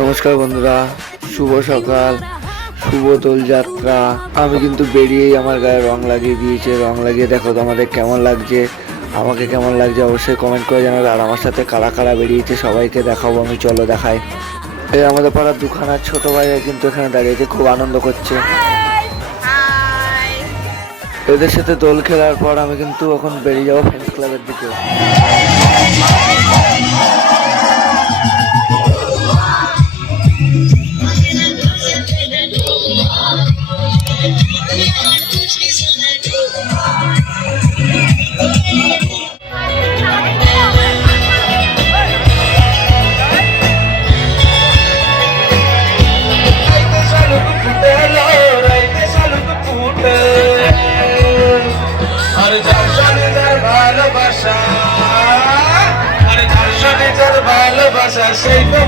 নমস্কার বন্ধুরা, শুভ সকাল, শুভ দোলযাত্রা। আমি কিন্তু বেরিয়েই আমার গায়ে রং লাগিয়ে দিয়েছে। রং লাগিয়ে দেখো তো আমাদের কেমন লাগছে, আমাকে কেমন লাগছে অবশ্যই কমেন্ট করে জানাবে। আর আমার সাথে কারা কারা বেরিয়েছে সবাইকে দেখাবো আমি, চলো দেখাই। এই আমাদের পাড়ার দুখানা ছোট ভাইরা কিন্তু এখানে দাঁড়িয়েছে, খুব আনন্দ করছে। এদের সাথে দোল খেলার পর আমি কিন্তু এখন বেরিয়ে যাবো ফ্রেন্ডস ক্লাবের দিকে। ভালোবাসা সেই তো